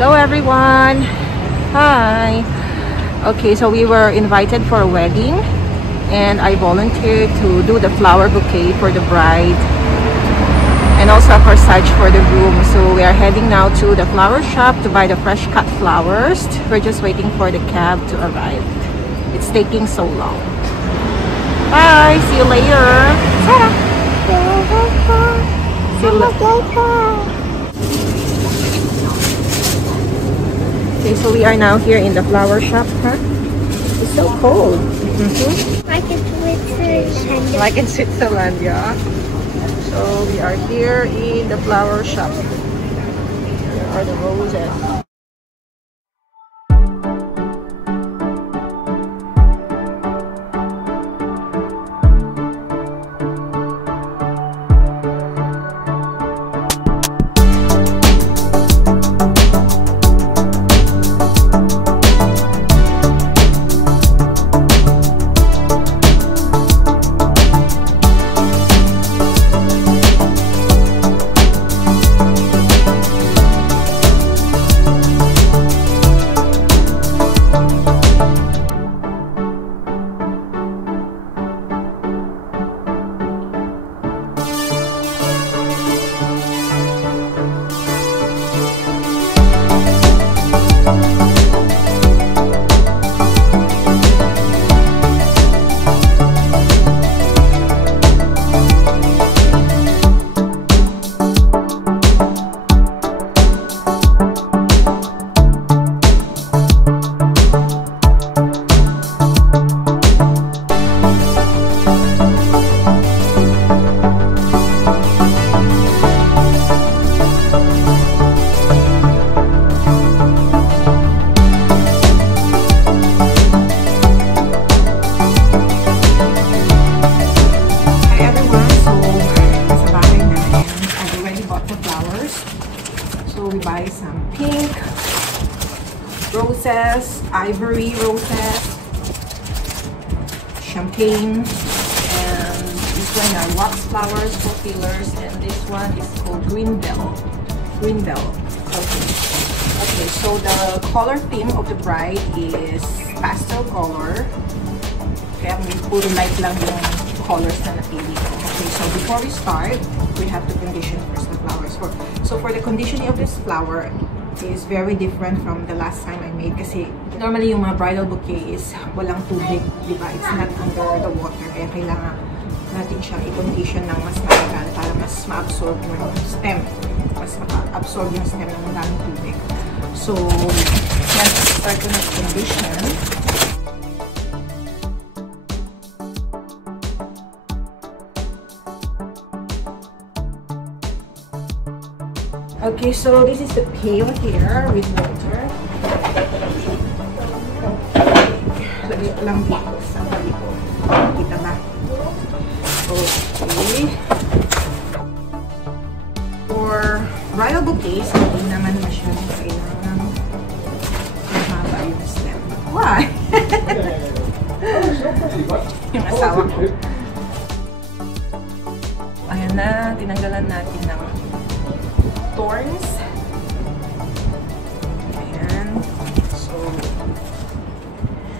Hello everyone. Hi. Okay, so we were invited for a wedding and I volunteered to do the flower bouquet for the bride and also a corsage for the groom. So we are heading now to the flower shop to buy the fresh cut flowers. We're just waiting for the cab to arrive. It's taking so long. Bye, see you later. See you later. Okay, so we are now here in the flower shop, huh? It's so cold. Like in Switzerland. Like in Switzerland, yeah. So we are here in the flower shop. Here are the roses. Roses, ivory roses, champagne, and this one are wax flowers for fillers, and this one is called green bell. Okay, so the color theme of the bride is pastel color. Kaya puro light lang yung colors na napili ko. Okay, so before we start, we have to condition first the flowers. So for the conditioning of this flower is very different from the last time I made kasi normally yung mga bridal bouquet is walang tubig, diba? It's not under the water, kaya kailangan natin siya i-condition ng mas matagal para mas ma-absorb yung stem, mas ma-absorb yung stem ng daming tubig. So, let's start ko na condition. Okay, so this is the pail here with water. Lagi ko lang dito sa balibo. Kita ba? Okay. For bridal bouquets, hindi naman masyadong kailangan mahaba yung stem. Why? Yung asawa ko. Ayan na, tinanggalan natin ng thorns. Ayan.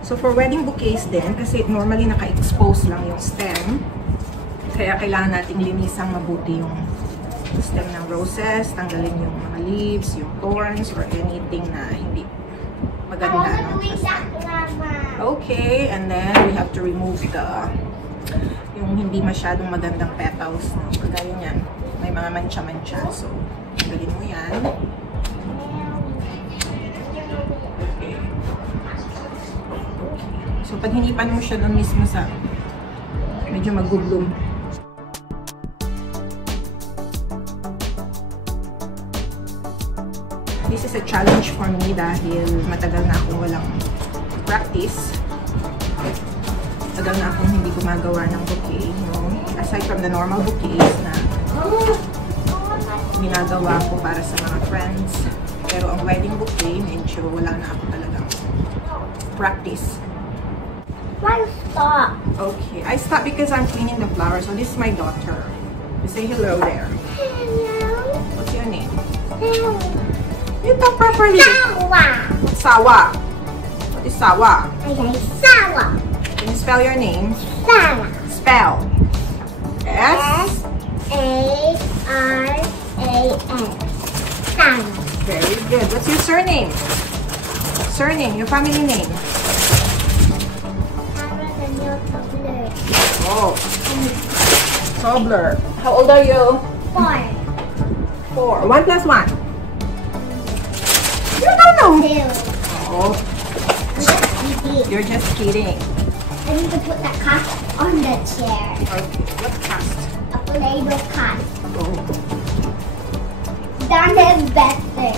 So for wedding bouquets din, kasi normally naka-expose lang yung stem, kaya kailangan nating linisang mabuti yung stem ng roses, tanggalin yung mga leaves, yung thorns, or anything na hindi maganda. Okay, and then we have to remove yung hindi masyadong magandang petals. Kagaya niyan, may mga mancha-mancha. So, tanggalin mo yan. Okay. So, pag hinipan mo siya doon mismo sa medyo mag-bloom. This is a challenge for me dahil matagal na akong walang practice. Matagal na akong hindi gumagawa ng bouquet, no? Aside from the normal bouquets na ginagawa ko para sa mga friends. Pero ang wedding bouquet, medyo wala na ako talagang practice. Why stop? Okay, I stopped because I'm cleaning the flowers. So this is my daughter. You say hello there. Hello. What's your name? Hello. You talk properly. Sawa. Sawa. What is sawa? I like sawa. Can you spell your name? Sawa. Spell. S. S-A-R-A-N. Sawa. Very good. What's your surname? Surname, your family name. Oh. Sobler. How old are you? 4. 4. 1 plus 1. You don't know. 2. Oh, you're just kidding. I need to put the cast on the chair. Okay, what cast? A Play-Doh cast. Oh. That is better.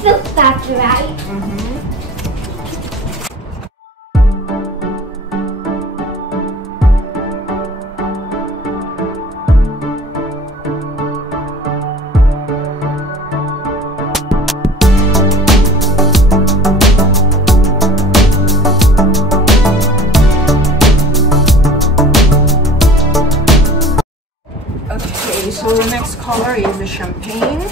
So fast, right? Okay, so the next color is the champagne.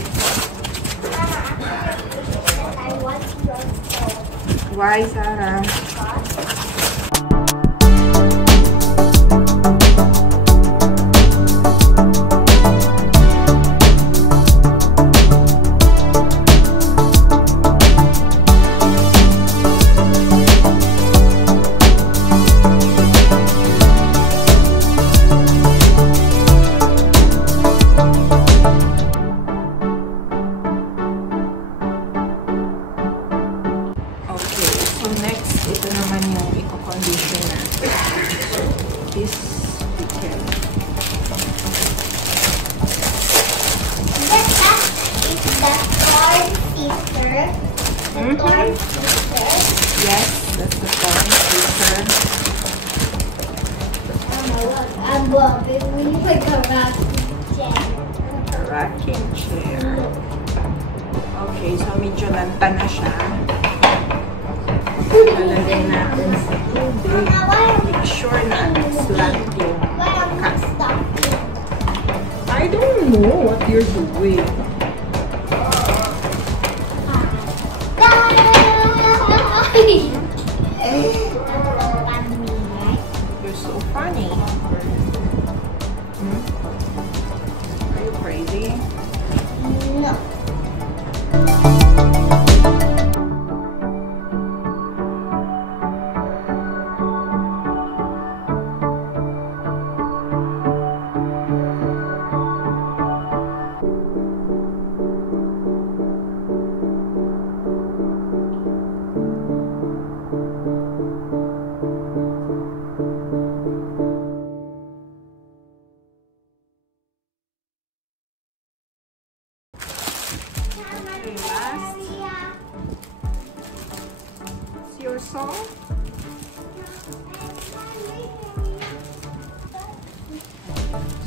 I want your phone. Why, Sarah? Ito naman yung i-condition natin. This BOUQUET. Is the torn sister? The torn sister? Yes, that's the torn sister. Oh my god, I'm loving it. We need like a rocking chair. A rocking chair. Okay, so medyo lanta na siya. Lalagay natin sa tubig. Make sure na slant yung cast. I don't know what you're doing. You're so funny. Are you crazy? No. Last, it's your song.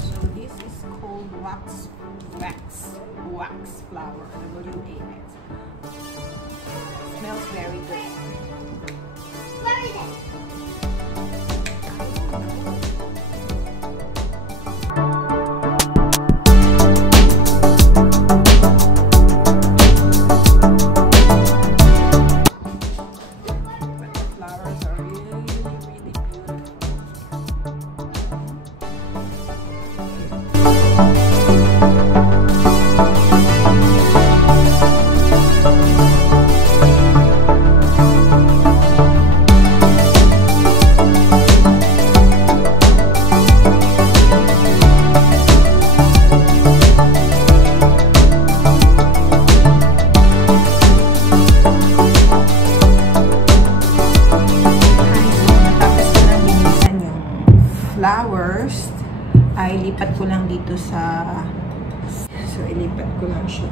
So this is called wax flower. W-A-X. Smells very good. Where is it? Flowers ay lipat ko lang dito sa ilipat ko lang siya.